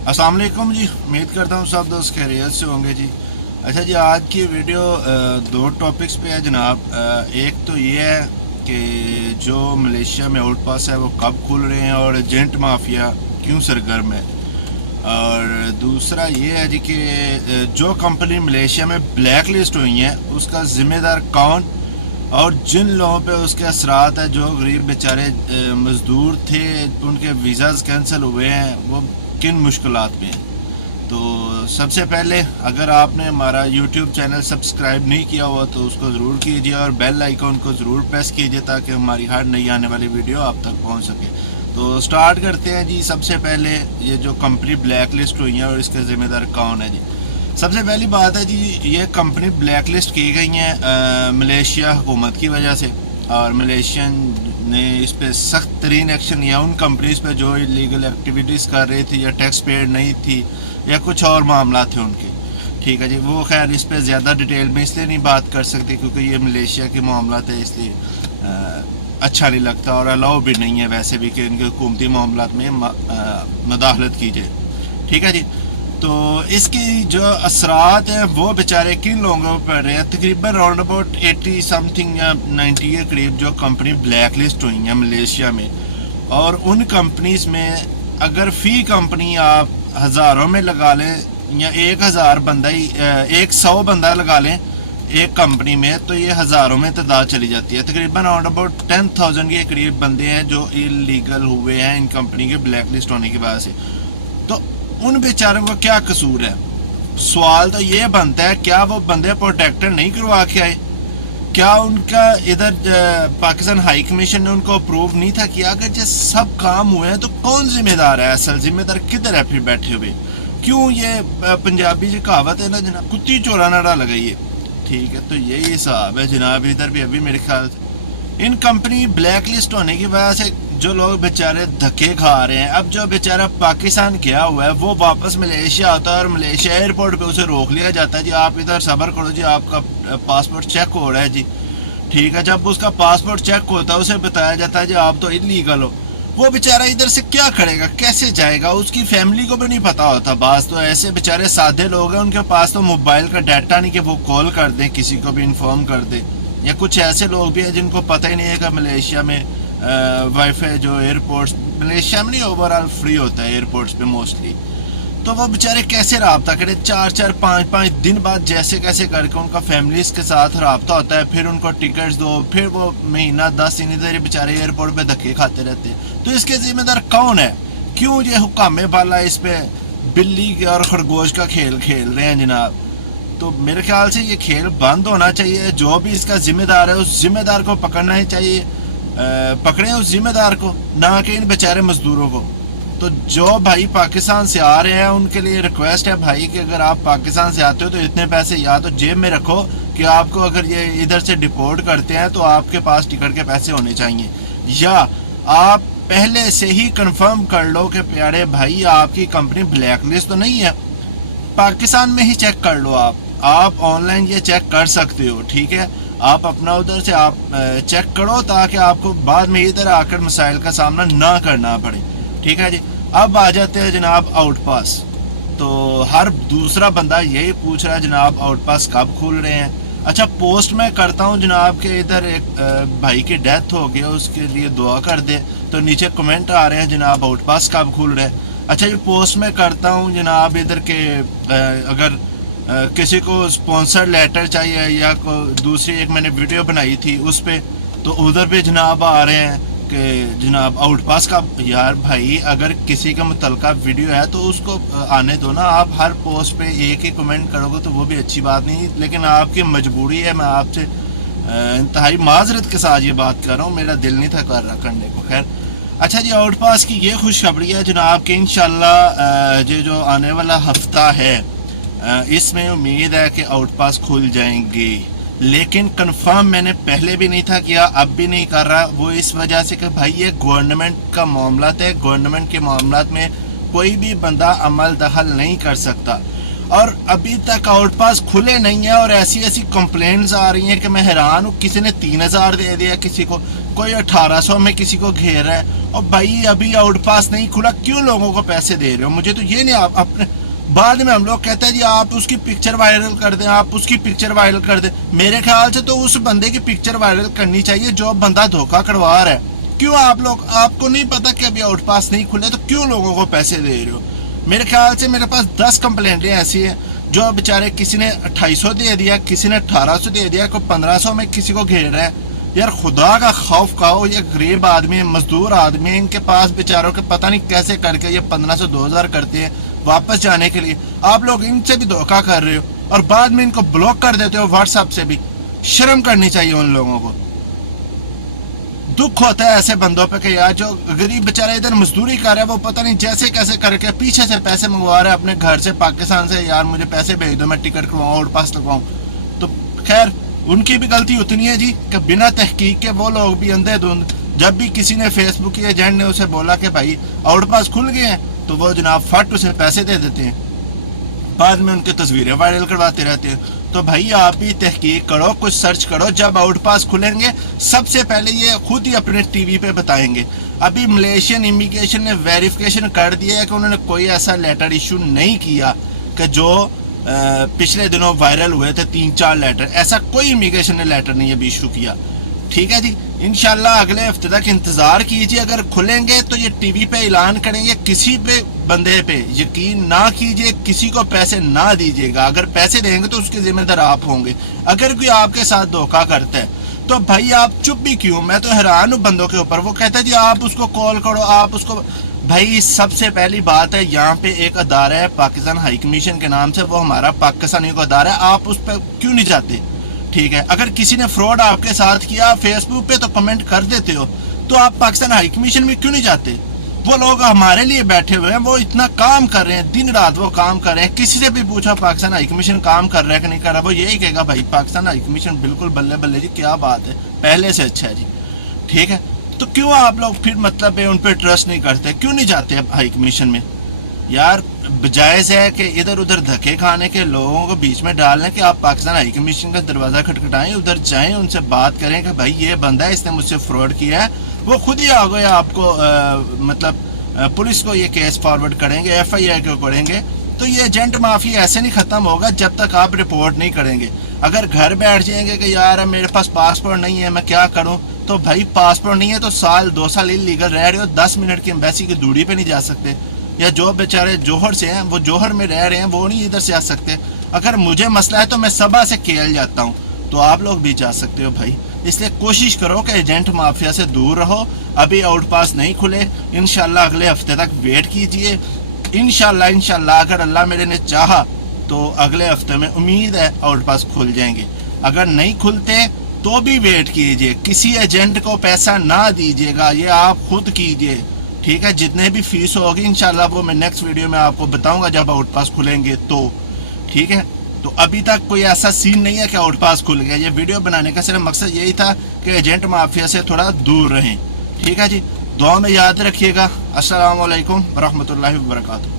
अस्सलाम वालेकुम जी। उम्मीद करता हूँ सब दोस्त खैरियत से होंगे जी। अच्छा जी, आज की वीडियो दो टॉपिक्स पे है जनाब। एक तो ये है कि जो मलेशिया में आउट पास है वो कब खुल रहे हैं और एजेंट माफिया क्यों सरगर्म है, और दूसरा ये है जी कि जो कंपनी मलेशिया में ब्लैक लिस्ट हुई हैं उसका ज़िम्मेदार कौन, और जिन लोगों पे उसके असरात है, जो गरीब बेचारे मज़दूर थे, उनके वीज़ाज़ कैंसिल हुए हैं, वो किन मुश्किलात में हैं। तो सबसे पहले अगर आपने हमारा YouTube चैनल सब्सक्राइब नहीं किया हुआ तो उसको ज़रूर कीजिए और बेल आइकॉन को ज़रूर प्रेस कीजिए ताकि हमारी हर नई आने वाली वीडियो आप तक पहुंच सके। तो स्टार्ट करते हैं जी। सबसे पहले ये जो कंपनी ब्लैक लिस्ट हुई है और इसके ज़िम्मेदार कौन है जी। सबसे पहली बात है जी, ये कंपनी ब्लैक लिस्ट की गई हैं मलेशिया हुकूमत की वजह से, और मलेशियन ने इस पर सख्त तरीन एक्शन लिया उन कंपनीज़ पे जो इलीगल एक्टिविटीज़ कर रही थी या टैक्स पेड नहीं थी या कुछ और मामला थे उनके। ठीक है जी, वो खैर इस पर ज़्यादा डिटेल में इसलिए नहीं बात कर सकती क्योंकि ये मलेशिया के मामला थे, इसलिए अच्छा नहीं लगता और अलाउ भी नहीं है वैसे भी कि इनके हुकूमती मामला में मदाखलत की जाए। ठीक है जी। तो इसकी जो असरात हैं वो बेचारे किन लोगों पर पड़ रहे हैं। तकरीबन राउंड अबाउट 80 समथिंग या 90 के करीब जो कंपनी ब्लैक लिस्ट हुई हैं मलेशिया में, और उन कंपनीज में अगर फ़ी कंपनी आप हज़ारों में लगा लें या 1000 बंदा ही 100 बंदा लगा लें एक कंपनी में, तो ये हज़ारों में तादाद चली जाती है। तकरीबन राउंड अबाउट 10,000 के करीब बंदे हैं जो इलीगल हुए हैं इन कंपनी के ब्लैक लिस्ट होने की वजह से। तो उन बेचारों का क्या कसूर है? सवाल तो ये बनता है, क्या वो बंदे प्रोटेक्टर नहीं करवा के आए? क्या उनका इधर पाकिस्तान हाई कमीशन ने उनको अप्रूव नहीं था किया? अगर ये सब काम हुए हैं तो कौन जिम्मेदार है? असल जिम्मेदार किधर है फिर बैठे हुए? क्यों ये पंजाबी जो कहावत है ना जनाब, कुत्ती चोरा नाड़ा लगाइए। ठीक है, तो यही हिसाब है जनाब इधर भी। अभी मेरे ख्याल से इन कंपनी ब्लैक लिस्ट होने की वजह से जो लोग बेचारे धक्के खा रहे हैं। अब जो बेचारा पाकिस्तान गया हुआ है वो वापस मलेशिया आता है और मलेशिया एयरपोर्ट पे उसे रोक लिया जाता है जी, आप इधर सब्र करो जी, आपका पासपोर्ट चेक हो रहा है जी। ठीक है, जब उसका पासपोर्ट चेक होता है उसे बताया जाता है जी आप तो इलीगल हो। वो बेचारा इधर से क्या करेगा, कैसे जाएगा? उसकी फैमिली को भी नहीं पता होता। बास तो ऐसे बेचारे सादे लोग हैं, उनके पास तो मोबाइल का डाटा नहीं कि वो कॉल कर दें, किसी को भी इन्फॉर्म कर दे। या कुछ ऐसे लोग भी हैं जिनको पता ही नहीं है कि मलेशिया में वाईफाई जो एयरपोर्ट्स मलेशिया में नहीं ओवरऑल फ्री होता है एयरपोर्ट्स पे मोस्टली। तो वो बेचारे कैसे रब्ता करें? 4-4 5-5 दिन बाद जैसे कैसे करके उनका फैमिलीज के साथ रब्ता होता है, फिर उनको टिकट्स दो, फिर वो महीना 10 दिन इधर बेचारे एयरपोर्ट पे धक्के खाते रहते हैं। तो इसके जिम्मेदार कौन है? क्यों ये हुक्कामे वाला इस पे बिल्ली और खरगोश का खेल खेल रहे हैं जनाब? तो मेरे ख्याल से ये खेल बंद होना चाहिए। जो भी इसका जिम्मेदार है उस जिम्मेदार को पकड़ना ही चाहिए, पकड़े उस जिम्मेदार को, ना कि इन बेचारे मजदूरों को। तो जो भाई पाकिस्तान से आ रहे हैं उनके लिए रिक्वेस्ट है भाई कि अगर आप पाकिस्तान से आते हो तो इतने पैसे या तो जेब में रखो कि आपको अगर ये इधर से डिपोर्ट करते हैं तो आपके पास टिकट के पैसे होने चाहिए, या आप पहले से ही कंफर्म कर लो कि प्यारे भाई आपकी कंपनी ब्लैक लिस्ट तो नहीं है, पाकिस्तान में ही चेक कर लो। आप ऑनलाइन ये चेक कर सकते हो। ठीक है, आप अपना उधर से आप चेक करो ताकि आपको बाद में इधर आकर मसाइल का सामना ना करना पड़े। ठीक है जी। अब आ जाते हैं जनाब आउट पास। तो हर दूसरा बंदा यही पूछ रहा है जनाब आउट पास कब खुल रहे हैं। अच्छा, पोस्ट मैं करता हूँ जनाब के इधर एक भाई की डेथ हो गई, उसके लिए दुआ कर दे, तो नीचे कमेंट आ रहे हैं जनाब आउट पास कब खुल रहे हैं। अच्छा, ये पोस्ट मैं करता हूँ जनाब इधर के अगर किसी को स्पॉन्सर लेटर चाहिए या दूसरी एक मैंने वीडियो बनाई थी उस पर, तो उधर पे जनाब आ रहे हैं कि जनाब आउट पास का। यार भाई, अगर किसी का मुतलका वीडियो है तो उसको आने दो ना। आप हर पोस्ट पे एक ही कमेंट करोगे तो वो भी अच्छी बात नहीं, लेकिन आपकी मजबूरी है। मैं आपसे इंतहाई माजरत के साथ ये बात कर रहा हूँ, मेरा दिल नहीं था कर रहा करने को। खैर, अच्छा जी, आउट पास की ये खुशखबरी है जनाब कि इंशाल्लाह ये जो आने वाला हफ्ता है इसमें उम्मीद है कि आउट पास खुल जाएंगे। लेकिन कंफर्म मैंने पहले भी नहीं था किया, अब भी नहीं कर रहा। वो इस वजह से कि भाई ये गवर्नमेंट का मामला है, गवर्नमेंट के मामला में कोई भी बंदा अमल दखल नहीं कर सकता। اور ابھی تک آؤٹ پاس کھلے نہیں ہیں اور ایسی ایسی کمپلینٹس آ رہی ہیں کہ میں حیران ہوں. کسی نے 3,000 دے دیا کسی کو, کوئی 1,800 میں کسی کو گھیر رہا ہے. اور بھائی ابھی آؤٹ پاس نہیں کھلا, کیوں لوگوں کو پیسے دے رہے ہو؟ مجھے تو یہ نہیں. آپ اپنے بعد میں ہم لوگ کہتے ہیں جی آپ اس کی پکچر وائرل کر دیں, آپ اس کی پکچر وائرل کر دیں. میرے خیال سے تو اس بندے کی پکچر وائرل کرنی چاہیے جو بندہ دھوکہ کروا رہا ہے. کیوں آپ کو نہیں پتا کہ ابھی آؤٹ پاس نہیں کھلے تو کیوں لوگوں کو پیسے دے رہے ہو؟ میرے خیال سے میرے پاس 10 کمپلینٹیں ایسی ہیں جو بیچارے کسی نے 250 دے دیا, کسی نے 1,800 دے دیا, کوئی 1,500 میں کسی کو گھیر رہا ہے. یار خدا کا خوف کھاؤ, یہ غریب آدمی, مزدور آدمی, ان کے پاس بیچاروں کے پتہ نہیں کیسے کر کے یہ 1,500 2,000 کرتے ہیں واپس جانے کے لیے. آپ لوگ ان سے بھی دھوکہ کر رہے ہو اور بعد میں ان کو بلاک کر دیتے ہو واٹس ایپ سے بھی. شرم کرنی چاہیے ان لوگوں کو. دکھ ہوتا ہے ایسے بندوں پہ کہ یار جو غریب بیچارہ ادھر مزدوری کر رہا ہے وہ پتہ نہیں جیسے کیسے کر کے پیچھے سے پیسے منگوا رہا ہے اپنے گھر سے, پاکستان سے. یار مجھے پیسے بھیج دو, میں ٹکٹ کرواؤں, آؤٹ پاس لگواؤں. تو خیر ان کی بھی غلطی اتنی ہے جی کہ بنا تحقیق کے وہ لوگ بھی اندھے دھند, جب بھی کسی نے فیس بک کے ایجنٹ نے اسے بولا کہ بھائی آؤٹ پاس کھل گئے ہیں تو وہ جناب فٹ اسے پیسے دے دیتے ہیں, بعد میں ان کی تصویریں وائرل کرواتے رہتے ہیں. تو بھائی آپ بھی تحقیق کرو, کچھ سرچ کرو. جب آؤٹ پاس کھلیں گے سب سے پہلے یہ خود ہی اپنے ٹی وی پہ بتائیں گے. ابھی ملیشین امیگریشن نے ویریفیکیشن کر دیا ہے کہ انہوں نے کوئی ایسا لیٹر ایشو نہیں کیا کہ جو پچھلے دنوں وائرل ہوئے تھے 3-4 لیٹر. ایسا کوئی امیگریشن نے لیٹر نہیں ابھی ایشو کیا. ٹھیک ہے جی, انشاءاللہ اگلے ہفتے تک انتظار کیجیے. اگر کھلیں گے تو یہ ٹی وی پہ اعلان کریں گے. کسی پہ بندے پہ یقین نہ کیجیے, کسی کو پیسے نہ دیجیے گا. اگر پیسے دیں گے تو اس کے ذمہ دار آپ ہوں گے. اگر کوئی آپ کے ساتھ دھوکہ کرتا ہے تو بھائی آپ چپ بھی کیوں؟ میں تو حیران ہوں بندوں کے اوپر. وہ کہتا ہے جی آپ اس کو کال کرو, آپ اس کو. بھائی سب سے پہلی بات ہے یہاں پہ ایک ادارہ ہے پاکستان ہائی کمیشن کے نام سے, وہ ہمارا پاکستانی کو ادارہ ہے. آپ اس پہ کیوں نہیں جاتے؟ ٹھیک ہے, اگر کسی نے فراڈ آپ کے ساتھ کیا فیس بک پہ تو کمنٹ کر دیتے ہو, تو آپ پاکستان ہائی کمیشن میں کیوں نہیں جاتے؟ وہ لوگ ہمارے لیے بیٹھے ہوئے ہیں, وہ اتنا کام کر رہے ہیں, دن رات وہ کام کر رہے ہیں. کسی سے بھی پوچھا پاکستان ہائی کمیشن کام کر رہا ہے کہ نہیں کر رہا, وہ یہی کہے گا بھائی پاکستان ہائی کمیشن بالکل بلے بلے جی, کیا بات ہے, پہلے سے اچھا ہے جی. ٹھیک ہے, تو کیوں آپ لوگ پھر مطلب ان پہ ٹرسٹ نہیں کرتے؟ کیوں نہیں جاتے اب ہائی کمیشن میں؟ یار جائز ہے کہ ادھر ادھر دھکے کھانے کے لوگوں کو بیچ میں ڈال لیں کہ آپ پاکستان ہائی کمیشن کا دروازہ کھٹکھٹائیں, ادھر جائیں, ان سے بات کریں کہ بھائی یہ بندہ ہے, اس نے مجھ سے فراڈ کیا ہے. وہ خود ہی آ گئے آپ کو مطلب پولیس کو یہ کیس فارورڈ کریں گے, FIR کو کریں گے. تو یہ ایجنٹ معافی ایسے نہیں ختم ہوگا جب تک آپ رپورٹ نہیں کریں گے. اگر گھر بیٹھ جائیں گے کہ یار میرے پاس پاسپورٹ نہیں ہے میں کیا کروں, تو بھائی پاسپورٹ نہیں ہے تو 1-2 سال انلیگل رہ رہے ہو, 10 منٹ کی ایمبیسی کی دوری پہ نہیں جا سکتے. یا جو بیچارے جوہر سے ہیں وہ جوہر میں رہ رہے ہیں, وہ نہیں ادھر سے آ سکتے. اگر مجھے مسئلہ ہے تو میں صبح سے کیل جاتا ہوں, تو آپ لوگ بھی جا سکتے ہو بھائی. اس لیے کوشش کرو کہ ایجنٹ مافیا سے دور رہو. ابھی آؤٹ پاس نہیں کھلے, انشاءاللہ اگلے ہفتے تک ویٹ کیجئے. انشاءاللہ اگر اللہ میرے نے چاہا تو اگلے ہفتے میں امید ہے آؤٹ پاس کھل جائیں گے. اگر نہیں کھلتے تو بھی ویٹ کیجئے, کسی ایجنٹ کو پیسہ نہ دیجیے گا, یہ آپ خود کیجئے. ٹھیک ہے, جتنے بھی فیس ہوگی انشاءاللہ وہ میں نیکسٹ ویڈیو میں آپ کو بتاؤں گا جب آؤٹ پاس کھلیں گے تو. ٹھیک ہے, تو ابھی تک کوئی ایسا سین نہیں ہے کہ آؤٹ پاس کھل گیا. یہ ویڈیو بنانے کا صرف مقصد یہی تھا کہ ایجنٹ مافیا سے تھوڑا دور رہیں. ٹھیک ہے جی, دعا میں یاد رکھیے گا. السلام علیکم ورحمۃ اللہ وبرکاتہ.